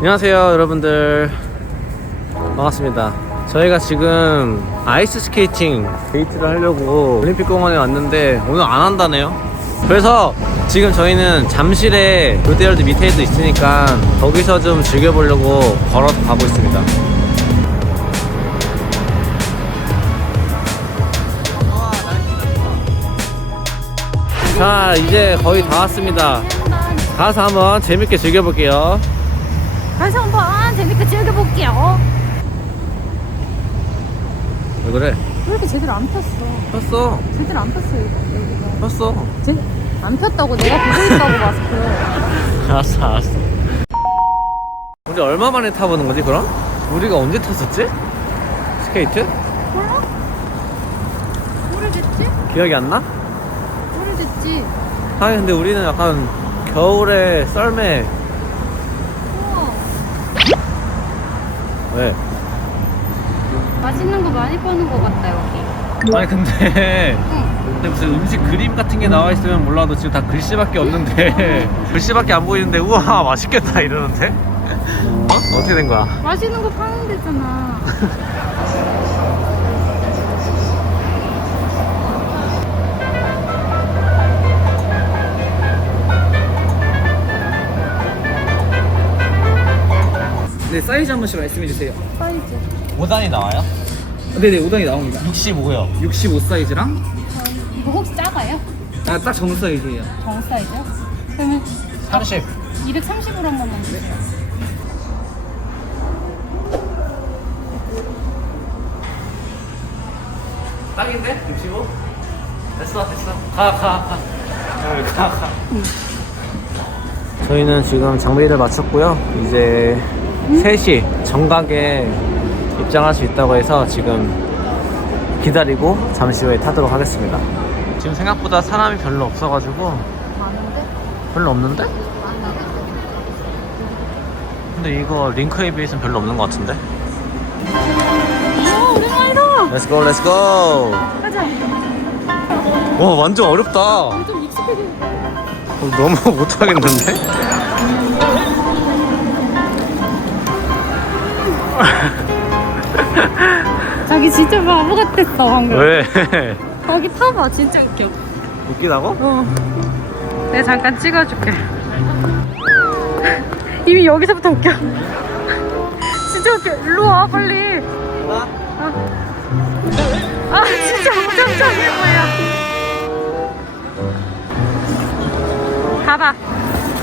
안녕하세요 여러분들. 반갑습니다. 저희가 지금 아이스 스케이팅 데이트를 하려고 올림픽 공원에 왔는데 오늘 안 한다네요. 그래서 지금 저희는 잠실에 롯데월드 밑에도 있으니까 거기서 좀 즐겨보려고 걸어서 가고 있습니다. 자 이제 거의 다 왔습니다. 가서 한번 재밌게 즐겨볼게요 다시 한번 재밌게 즐겨볼게요. 왜 그래? 왜 이렇게 제대로 안 폈어? 폈어 제대로 안 폈어 이거 여기가. 폈어 제... 안 폈다고 내가 보고 있다고 마스크. 알았어 알았어 우리 얼마 만에 타보는 거지 그럼? 우리가 언제 탔었지? 스케이트? 몰라? 오래됐지? 기억이 안 나? 오래됐지. 아니 근데 우리는 약간 겨울에 썰매 왜? 맛있는 거 많이 파는 거 같다 여기. 아니 근데 응. 근데 무슨 음식 그림 같은 게 나와 있으면 몰라도 지금 다 글씨밖에 없는데 글씨밖에 안 보이는데 우와 맛있겠다 이러는데 어? 어떻게 된 거야? 맛있는 거 파는 데잖아. 네, 사이즈 한 번씩 말씀해 주세요. 사이즈. 5단이 나와요? 네네, 5단이 나옵니다. 65요 65 사이즈랑 이거 혹시 작아요? 아, 딱 정 사이즈예요. 정 사이즈요? 그러면 30 230으로 한 번만 주세요. 딱인데? 65? 됐어 됐어 가 가 가가 저희는 지금 장비를 마쳤고요 이제 3시 정각에 입장할 수 있다고 해서 지금 기다리고 잠시 후에 타도록 하겠습니다 지금 생각보다 사람이 별로 없어가지고 많은데? 별로 없는데? 많은데? 근데 이거 링크에 비해서는 별로 없는 것 같은데 오 오랜만이다. Let's go let's go 가자. 와 완전 어렵다 좀 익숙해져. 어, 너무 못하겠는데? 자기 진짜 바보 같았어 방금. 왜? 거기 타봐 진짜 웃겨. 웃기다고? 어. 내가 잠깐 찍어줄게. 이미 여기서부터 웃겨. 진짜 웃겨. 일로 와 빨리. 어. 아 진짜 엄청 웃겨 뭐야. 가봐.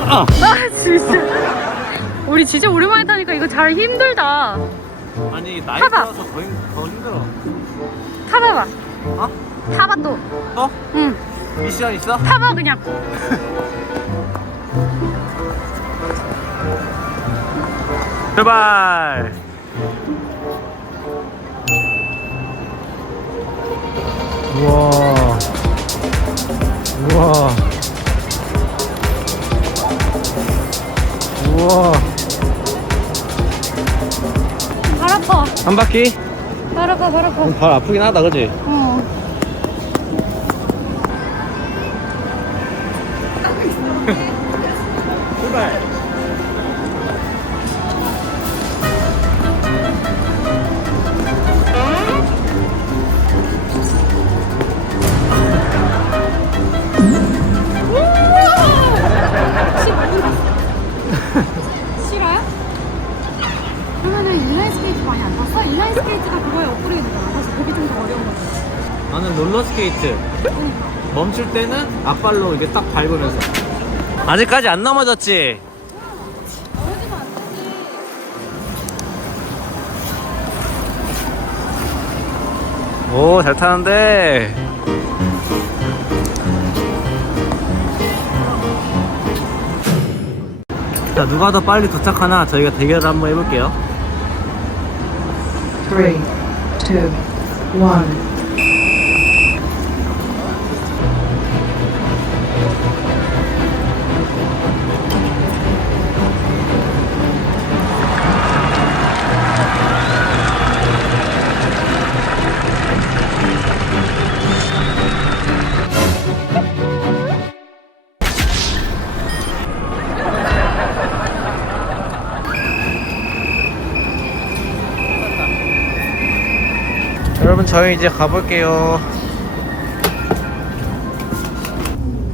아! 아 진짜. 우리 진짜 오랜만에 타니까 이거 잘 힘들다. 아니 나이 타봐. 들어서 더, 힘, 더 힘들어 타봐봐. 어? 타봐 또. 또? 응. 미션 있어? 타봐 그냥. 출발! 우와 우와 우와 한 바퀴? 발 아파 발 아파. 발 아프긴 하다 그지? 어. 나는 롤러스케이트 멈출 때는 앞발로 이게 딱 밟으면서 아직까지 안 넘어졌지? 오 잘 타는데 자 누가 더 빨리 도착하나 저희가 대결을 한번 해볼게요 Three, two, one. 여러분 저희 이제 가볼게요.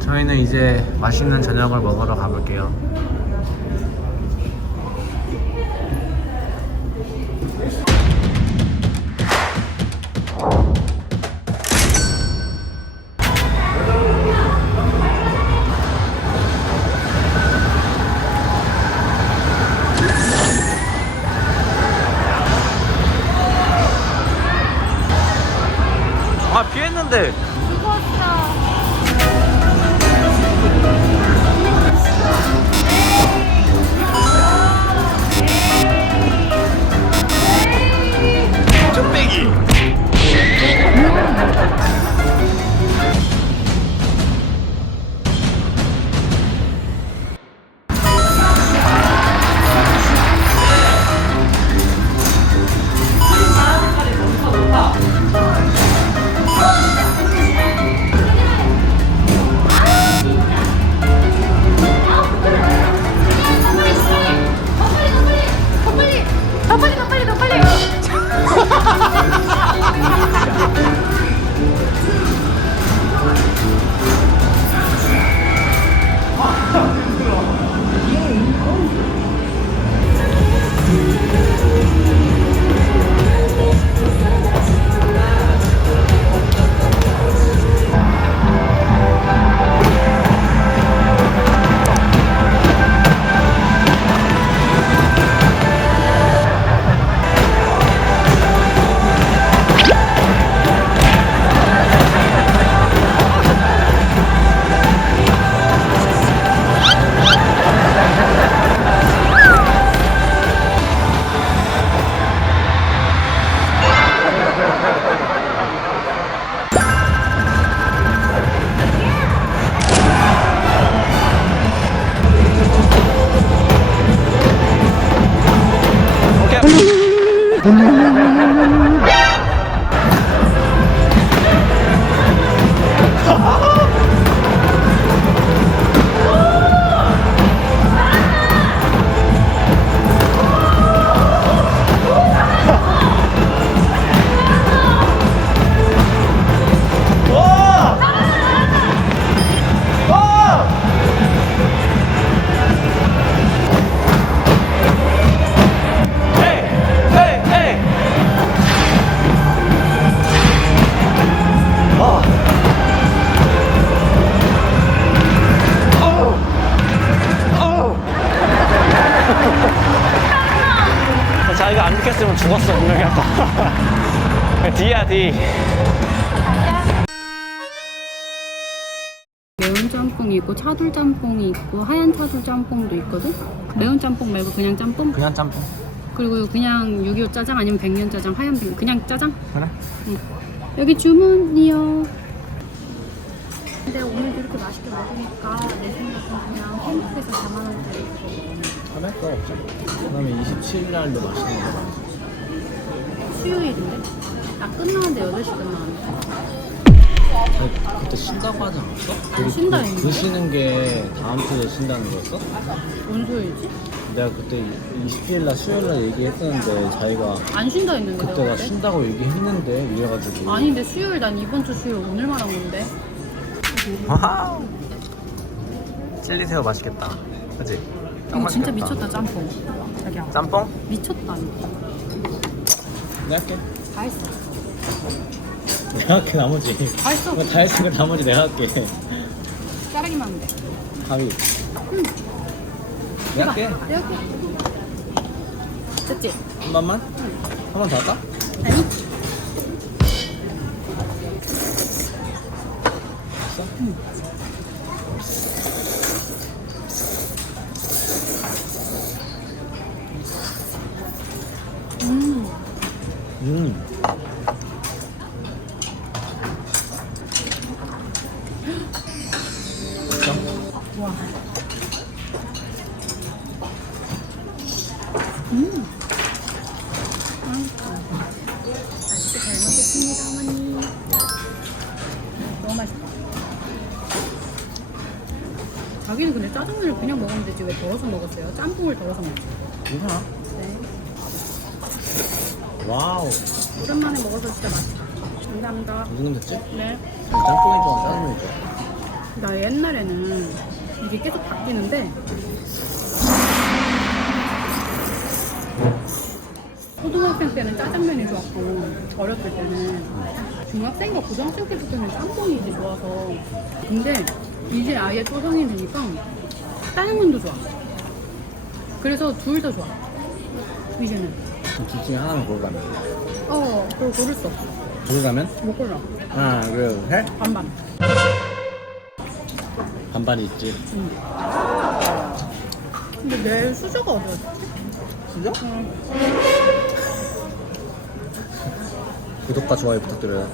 저희는 이제 맛있는 저녁을 먹으러 가볼게요. 아 짬뽕이 있고 차돌 짬뽕이 있고 하얀 차돌 짬뽕도 있거든? 매운 짬뽕 말고 그냥 짬뽕? 그냥 짬뽕. 그리고 그냥 6.25 짜장 아니면 백년 짜장 하얀 백 그냥 짜장? 그래? 여기 주문이요. 근데 오늘도 이렇게 맛있게 먹으니까 내 생각은 그냥 햄버거에서 4만 원짜리 하나도 없잖아 그러면 27일 날도 맛있는 거 많아. 수요일인데? 나 끝나는데 8시 끝나는데 그때 쉰다고 하지 않았어? 안 쉰다 했는데? 그 쉬는 게 다음 주에 쉰다는 거였어? 뭔 소리지? 내가 그때 27일 날 수요일 날 얘기했었는데 자기가 안 쉰다 했는데 그때 내가 나 그때? 쉰다고 얘기했는데 이래가지고 아니 근데 수요일 난 이번 주 수요일 오늘 말한 건데 와우 찔리새우 맛있겠다 그치? 이거 진짜 미쳤다 짬뽕 자기야 짬뽕? 미쳤다 이거 내가 할게 다 했어 내가 할게 나머지. 다 했어. 다 했으니까 나머지 내가 할게. 자르기만 하면 돼. 가위 내가 할게. 내가 할게. 됐지? 한 번만? 한 번 더 할까? 아니. 음 음. 맛있게 잘 먹겠습니다, 어머니. 너무 맛있다. 자기는 근데 짜장면을 그냥 먹으면 되지 왜 덜어서 먹었어요? 짬뽕을 덜어서 먹었어요. 괜찮아 네. 와우 오랜만에 먹어서 진짜 맛있다. 감사합니다. 무슨 됐지? 네. 짬뽕이 좋아, 짜장면이 좋아. 나 옛날에는 이게 계속 바뀌는데 초등학생 때는 짜장면이 좋았고 어렸을 때는 중학생과 고등학생 때부터는 짬뽕이 이제 좋아서 근데 이제 아예 또 성인이 되니까 짜장면도 좋아 그래서 둘 다 좋아 이제는 둘 중에 하나만 고르라면. 어 그걸 고를 수 없어 고르라면? 못 골라 하나, 둘, 셋. 반반 반반이 있지. 응. 근데 내 수저가 어디였지? 진짜? 응. 구독과 좋아요 부탁드려요.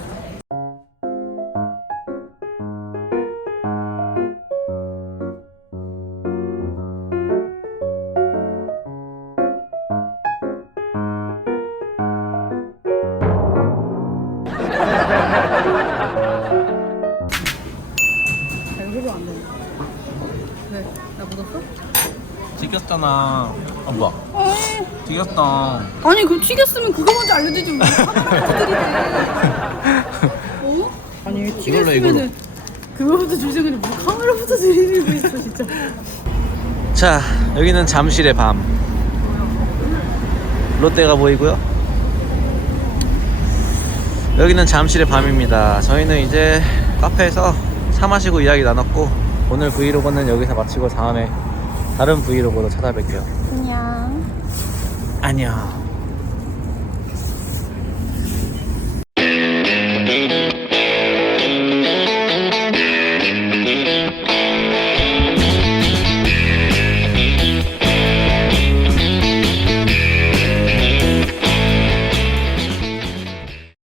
잘 흐르면 안 된다. 네, 나 묻었어? 튀겼잖아. 아 뭐야? 튀겼다. 아니 그 튀겼으면 그거 먼저 알려주지 왜 카메라 어? 아니 이걸로, 튀겼으면은 그거부터 주제근데 뭐 카메라부터 들이밀고 있어 진짜 자, 여기는 잠실의 밤. 롯데가 보이고요. 여기는 잠실의 밤입니다. 저희는 이제 카페에서 차 마시고 이야기 나눴고 오늘 브이로그는 여기서 마치고 다음에 다른 브이로그로 찾아뵐게요. 안녕.